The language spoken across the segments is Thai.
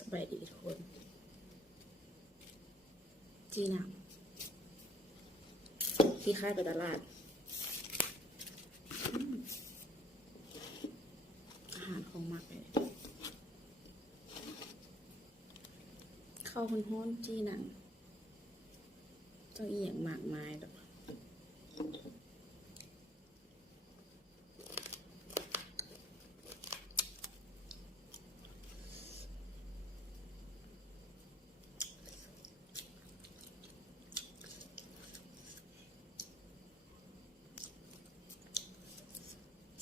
สบายดีทุกคนจีน่ะที่ค่ายไปตลาดอาหารของมากเลยข้าวฮ้อนๆจีน่ะเจ้าอีหยังมากมายดอก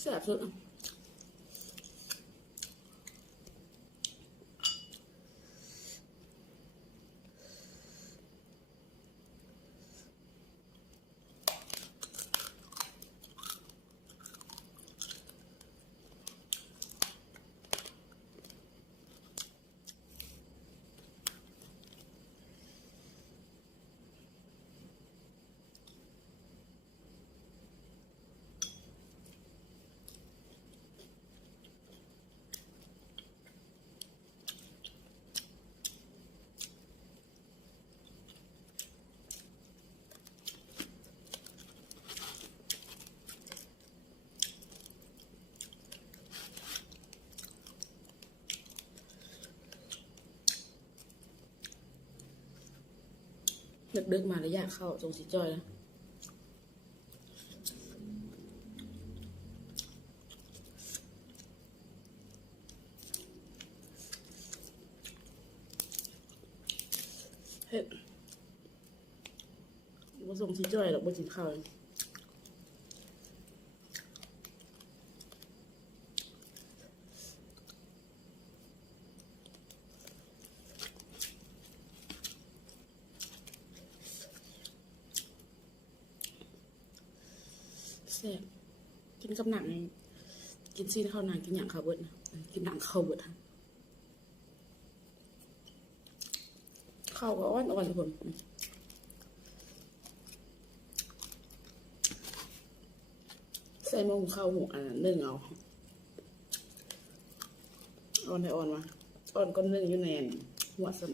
แซ่บสุดดึกๆมาแล้วอยากเข้าตรงสิจอยนะเฮ้ยบ่ส่งสิจอยหรอกบ่กินข้าวแซ่บกินกับหนังกินซีนข้าวหนังกินอย่างข้าวเบิดนะกินหนังข้าวเบิดข้าวก็อ่อนๆทุกคนใส่หม้อหุงข้าวหมูอันนั้นนึ่งเอาอ่อนให้อ่อนมาอ่อนก็นึ่งอยู่ในหัวสม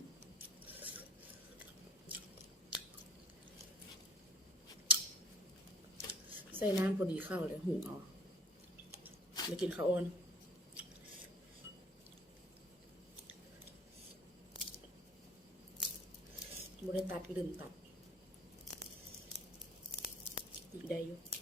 ใส่น้ำพอดีข้าวเลยหุงเอาไม่กินข้าวอ่อนไม่ได้ตัดลืมตัดอีกได้อยู่